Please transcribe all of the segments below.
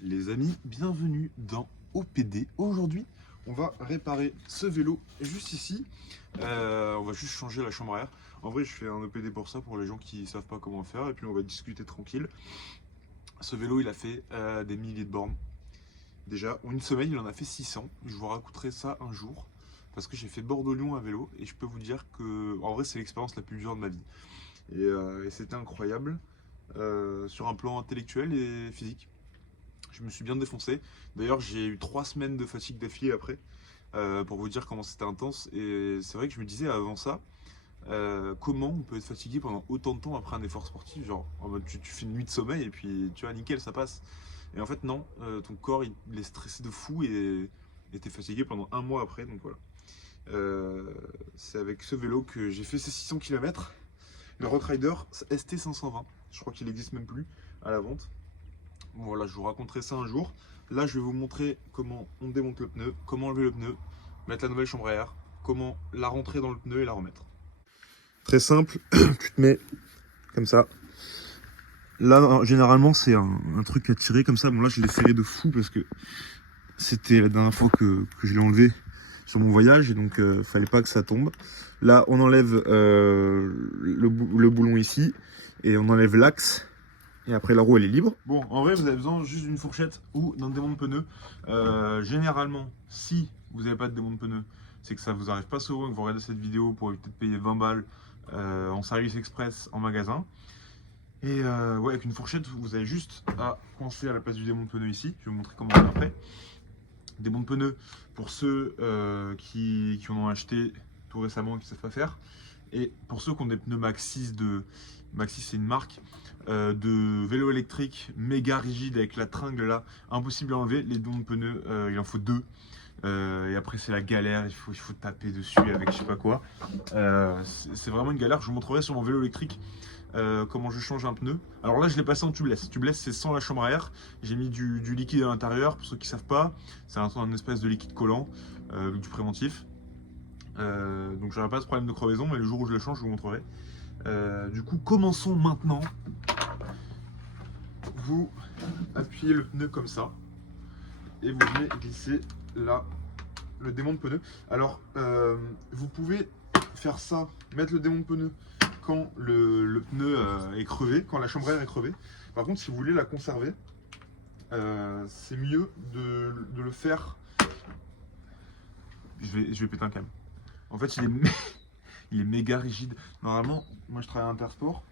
Les amis, bienvenue dans OPD. Aujourd'hui, on va réparer ce vélo juste ici. On va juste changer la chambre à air. En vrai, je fais un OPD pour ça, pour les gens qui savent pas comment faire. Et puis, on va discuter tranquille. Ce vélo, il a fait des milliers de bornes. Déjà, en une semaine, il en a fait 600. Je vous raconterai ça un jour. Parce que j'ai fait Bordeaux-Lyon à vélo. Et je peux vous dire que, en vrai, c'est l'expérience la plus dure de ma vie. Et c'était incroyable. Sur un plan intellectuel et physique. Je me suis bien défoncé. D'ailleurs, j'ai eu 3 semaines de fatigue d'affilée après, pour vous dire comment c'était intense. Et c'est vrai que je me disais avant ça, comment on peut être fatigué pendant autant de temps après un effort sportif. Genre, en mode, tu fais une nuit de sommeil et puis tu vois, nickel, ça passe. Et en fait, non, ton corps il est stressé de fou et t'es fatigué pendant un mois après. Donc voilà. C'est avec ce vélo que j'ai fait ces 600 km. Le Rockrider ST520. Je crois qu'il n'existe même plus à la vente. Bon, voilà, je vous raconterai ça un jour. Là, je vais vous montrer comment on démonte le pneu, comment enlever le pneu, mettre la nouvelle chambre à air, comment la rentrer dans le pneu et la remettre. Très simple, tu te mets comme ça. Là, généralement, c'est un truc à tirer comme ça. Bon, là, je l'ai serré de fou parce que c'était la dernière fois que je l'ai enlevé sur mon voyage et donc fallait pas que ça tombe. Là, on enlève le boulon ici et on enlève l'axe. Et après la roue elle est libre. Bon, en vrai vous avez besoin juste d'une fourchette ou d'un démonte pneu. Généralement, si vous n'avez pas de démonte pneu, c'est que ça vous arrive pas souvent que vous regardez cette vidéo pour éviter de payer 20 balles en service express en magasin. Et ouais, avec une fourchette, vous avez juste à coincer à la place du démonte pneu ici. Je vais vous montrer comment on fait après. Démonte pneu pour ceux qui en ont acheté tout récemment et qui ne savent pas faire. Et pour ceux qui ont des pneus Maxxis Maxxis c'est une marque de vélo électrique méga rigide avec la tringle là, impossible à enlever. Les dons de pneus, il en faut deux. Et après c'est la galère, il faut taper dessus avec je sais pas quoi. C'est vraiment une galère. Je vous montrerai sur mon vélo électrique comment je change un pneu. Alors là je l'ai passé en tubeless. Tubeless c'est sans la chambre à air. J'ai mis du liquide à l'intérieur. Pour ceux qui savent pas, c'est un espèce de liquide collant, du préventif. Donc j'aurai pas ce problème de crevaison, mais le jour où je le change, je vous montrerai. Du coup, commençons maintenant. Vous appuyez le pneu comme ça et vous venez glisser là le démonte pneu. Alors, vous pouvez faire ça, mettre le démonte pneu quand le pneu est crevé, quand la chambre à air est crevée. Par contre, si vous voulez la conserver, c'est mieux de le faire. Je vais péter un câble. En fait, il est méga rigide. Normalement, moi je travaille à Intersport.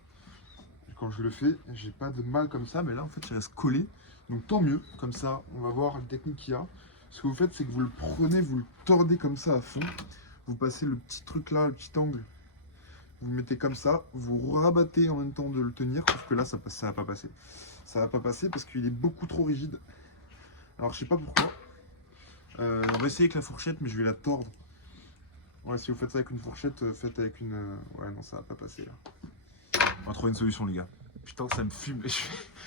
Quand je le fais, j'ai pas de mal comme ça, mais là en fait il reste collé. Donc tant mieux, comme ça on va voir la technique qu'il y a. Ce que vous faites, c'est que vous le prenez, vous le tordez comme ça à fond. Vous passez le petit truc là, le petit angle. Vous le mettez comme ça, vous rabattez en même temps de le tenir, sauf que là ça va pas passer. Ça va pas passer parce qu'il est beaucoup trop rigide. Alors je sais pas pourquoi. On va essayer avec la fourchette, mais je vais la tordre. Ouais, si vous faites ça avec une fourchette, faites avec une. Ouais, non, ça va pas passer là. On va trouver une solution, les gars. Putain, ça me fume. Je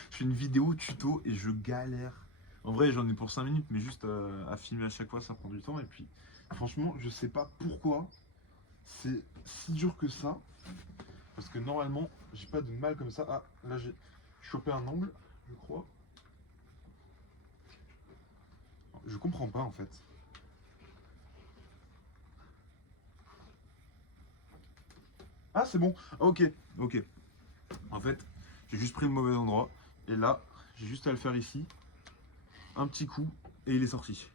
fais une vidéo tuto et je galère. En vrai, j'en ai pour 5 minutes, mais juste à filmer à chaque fois, ça prend du temps. Et puis, franchement, je sais pas pourquoi c'est si dur que ça. Parce que normalement, j'ai pas de mal comme ça. Ah, là, j'ai chopé un angle, je crois. Je comprends pas en fait. Ah, c'est bon. Ok, ok. En fait, j'ai juste pris le mauvais endroit. Et là, j'ai juste à le faire ici. Un petit coup et il est sorti.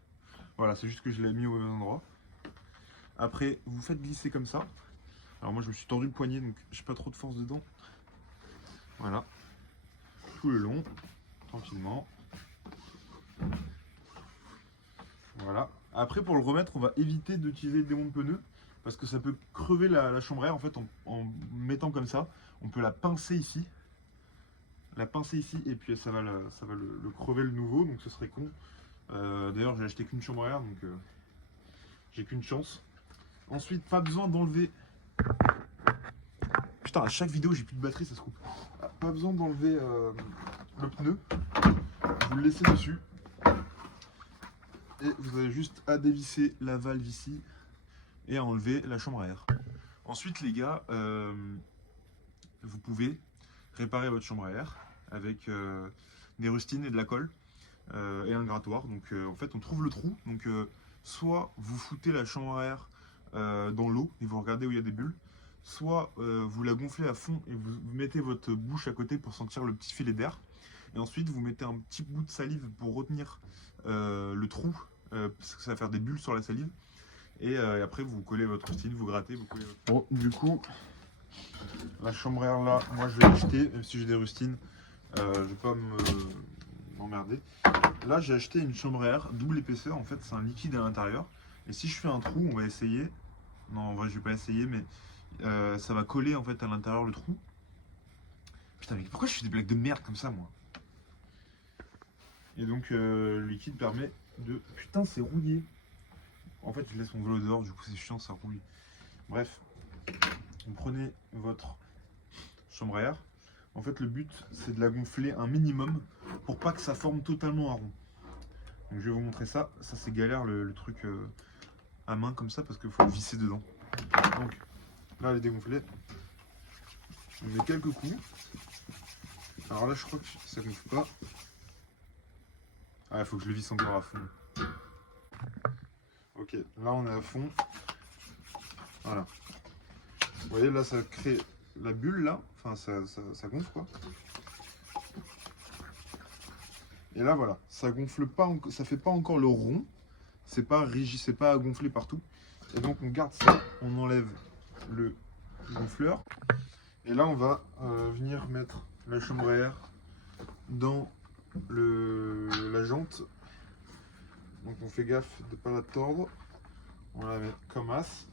Voilà, c'est juste que je l'ai mis au mauvais endroit. Après, vous faites glisser comme ça. Alors moi, je me suis tordu le poignet, donc j'ai pas trop de force dedans. Voilà. Tout le long, tranquillement. Voilà. Après, pour le remettre, on va éviter d'utiliser le démonte pneu parce que ça peut crever la chambre à air. En fait, en mettant comme ça, on peut la pincer ici. La pincer ici, et puis ça va le crever le nouveau, donc ce serait con. D'ailleurs, j'ai acheté qu'une chambre à air, donc j'ai qu'une chance. Ensuite, pas besoin d'enlever. Putain, à chaque vidéo, j'ai plus de batterie, ça se coupe. Pas besoin d'enlever le pneu. Vous le laissez dessus. Et vous avez juste à dévisser la valve ici et à enlever la chambre à air. Ensuite, les gars, vous pouvez réparer votre chambre à air avec des rustines et de la colle. et un grattoir. Donc en fait on trouve le trou. Donc soit vous foutez la chambre à air dans l'eau et vous regardez où il y a des bulles, soit vous la gonflez à fond et vous mettez votre bouche à côté pour sentir le petit filet d'air. Et ensuite vous mettez un petit bout de salive pour retenir le trou, parce que ça va faire des bulles sur la salive. Et après vous collez votre rustine, vous grattez, vous collez votre... Bon, du coup, la chambre à air là, moi je vais l'acheter, même si j'ai des rustines, je vais pas m'emmerder. Là j'ai acheté une chambre à air double épaisseur, en fait c'est un liquide à l'intérieur. Et si je fais un trou, on va essayer. Non, en vrai je vais pas essayer, mais ça va coller en fait à l'intérieur le trou. Putain, mais pourquoi je fais des blagues de merde comme ça moi? Et donc le liquide permet de... Putain, c'est rouillé. En fait, je laisse mon vélo dehors, du coup c'est chiant, ça rouille. Bref, vous prenez votre chambre à air. En fait, le but, c'est de la gonfler un minimum pour pas que ça forme totalement un rond. Donc je vais vous montrer ça. Ça, c'est galère le truc à main comme ça parce qu'il faut visser dedans. Donc là, elle est dégonflée. On met quelques coups. Alors là, je crois que ça gonfle pas. Ah, il faut que je le visse encore à fond. Ok, là on est à fond. Voilà. Vous voyez, là ça crée la bulle là. Enfin, ça gonfle quoi. Et là voilà, ça gonfle pas, ça fait pas encore le rond. C'est pas rigide, c'est pas gonflé partout. Et donc on garde ça, on enlève le gonfleur. Et là on va venir mettre la chambre à air dans la jante. Donc on fait gaffe de ne pas la tordre. On la met comme as.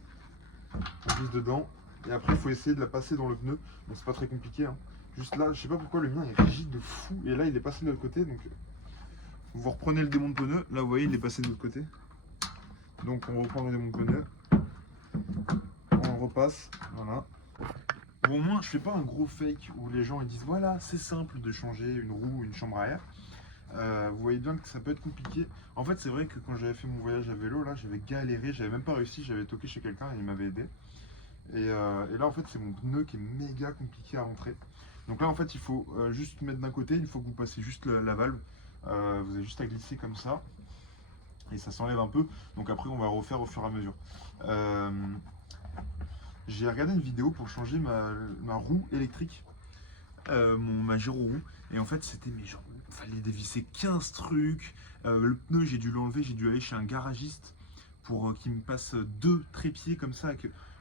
On glisse dedans. Et après il faut essayer de la passer dans le pneu. Donc c'est pas très compliqué. Hein. Juste là, je sais pas pourquoi le mien est rigide de fou. Et là il est passé de l'autre côté. Donc vous reprenez le démon de pneu. Là vous voyez il est passé de l'autre côté. Donc on reprend le démon de pneu. On repasse. Voilà. Bon, au moins je fais pas un gros fake où les gens ils disent voilà c'est simple de changer une roue ou une chambre à air. Vous voyez bien que ça peut être compliqué. En fait, c'est vrai que quand j'avais fait mon voyage à vélo, là, j'avais galéré, j'avais même pas réussi, j'avais toqué chez quelqu'un et il m'avait aidé. Et là, en fait, c'est mon pneu qui est méga compliqué à rentrer. Donc là, en fait, il faut juste mettre d'un côté, il faut que vous passiez juste la valve. Vous avez juste à glisser comme ça. Et ça s'enlève un peu. Donc après, on va refaire au fur et à mesure. J'ai regardé une vidéo pour changer ma roue électrique. Ma gyro roue. Et en fait, c'était mais genre, fallait dévisser 15 trucs. Le pneu, j'ai dû l'enlever, j'ai dû aller chez un garagiste pour qu'il me passe 2 trépieds comme ça,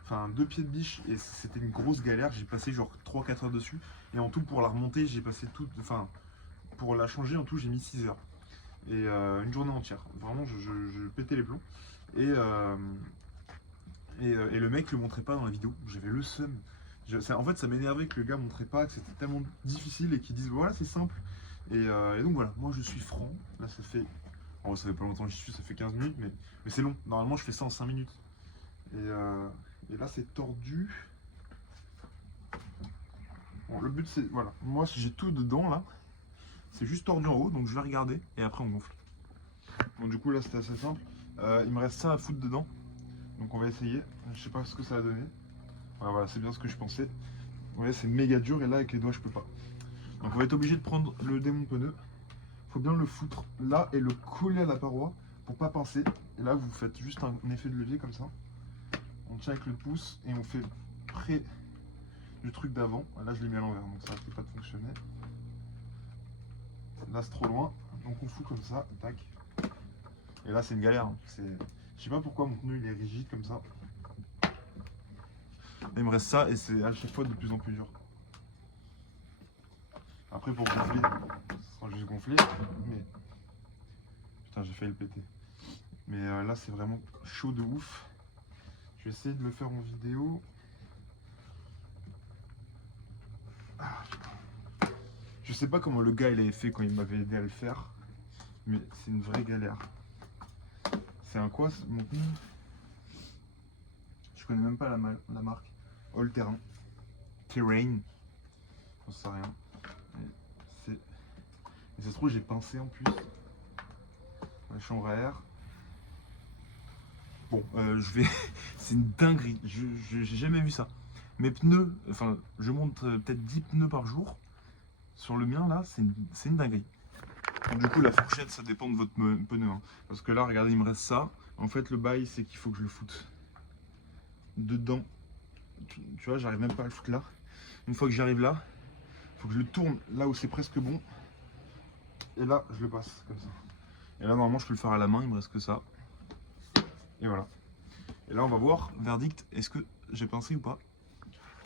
enfin 2 pieds de biche. Et c'était une grosse galère. J'ai passé genre 3-4 heures dessus. Et en tout, pour la remonter, j'ai passé tout. Enfin, pour la changer, en tout, j'ai mis 6 heures. Et une journée entière. Vraiment, je pétais les plombs. Et le mec le montrait pas dans la vidéo. J'avais le seum. En fait, ça m'énervait que le gars montrait pas, que c'était tellement difficile et qu'il dise voilà, c'est simple. Et donc voilà, moi je suis franc. Là, ça fait. Oh, ça fait pas longtemps que j'y suis, ça fait 15 minutes, mais c'est long. Normalement, je fais ça en 5 minutes. Et là, c'est tordu. Bon, le but, c'est. Voilà. Moi, si j'ai tout dedans, là, c'est juste tordu en haut, donc je vais regarder et après, on gonfle. Bon, du coup, là, c'était assez simple. Il me reste ça à foutre dedans. Donc, on va essayer. Je sais pas ce que ça va donner. Voilà, c'est bien ce que je pensais. Vous voyez, c'est méga dur et là avec les doigts je peux pas. Donc on va être obligé de prendre le démon de pneu. Faut bien le foutre là et le coller à la paroi pour pas pincer. Et là vous faites juste un effet de levier comme ça. On tient avec le pouce et on fait près du truc d'avant. Là je l'ai mis à l'envers donc ça risque pas de fonctionner. Là c'est trop loin. Donc on fout comme ça, tac. Et là c'est une galère. Hein. Je sais pas pourquoi mon pneu il est rigide comme ça. Il me reste ça et c'est à chaque fois de plus en plus dur. Après pour gonfler, ça sera juste gonfler, mais putain j'ai failli le péter. Mais là c'est vraiment chaud de ouf. Je vais essayer de le faire en vidéo. Ah, je sais pas comment le gars il avait fait quand il m'avait aidé à le faire, mais c'est une vraie galère. C'est un quoi mon pneu? Je connais même pas la marque. All Terrain. Terrain. J'en sais rien. Et ça se trouve j'ai pincé en plus. La chambre à air. Bon, je vais. C'est une dinguerie. J'ai jamais vu ça. Mes pneus, enfin, je monte peut-être 10 pneus par jour. Sur le mien, là, c'est une dinguerie. Donc, du coup, la fourchette, ça dépend de votre pneu. Hein. Parce que là, regardez, il me reste ça. En fait, le bail, c'est qu'il faut que je le foute dedans. Tu vois, j'arrive même pas à le foutre là. Une fois que j'arrive là, il faut que je le tourne là où c'est presque bon. Et là, je le passe comme ça. Et là, normalement, je peux le faire à la main, il me reste que ça. Et voilà. Et là, on va voir, verdict, est-ce que j'ai pincé ou pas?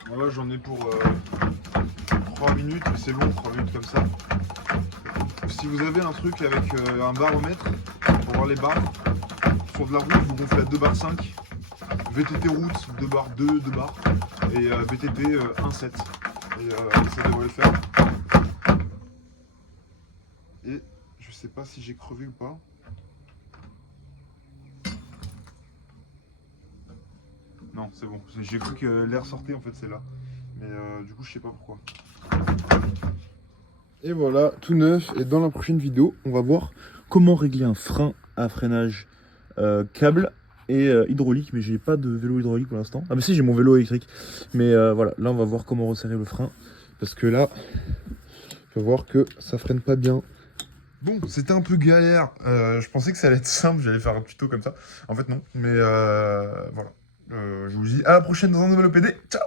Voilà, j'en ai pour 3 minutes, c'est long, 3 minutes comme ça. Si vous avez un truc avec un baromètre, pour voir les barres, sur de la route, vous gonflez à 2 barres 5. VTT route, 2 barres 2, 2 barres. Et VTT 1,7. Et ça devrait le faire. Et je sais pas si j'ai crevé ou pas. Non, c'est bon. J'ai cru que l'air sortait, en fait, c'est là. Mais du coup, je sais pas pourquoi. Et voilà, tout neuf. Et dans la prochaine vidéo, on va voir comment régler un frein à freinage câble et hydraulique. Mais j'ai pas de vélo hydraulique pour l'instant. Ah mais si, j'ai mon vélo électrique. Mais voilà, là, on va voir comment resserrer le frein. Parce que là, on va voir que ça freine pas bien. Bon, c'était un peu galère. Je pensais que ça allait être simple, j'allais faire un tuto comme ça. En fait, non. Mais voilà. Je vous dis à la prochaine dans un nouvel OPD. Ciao!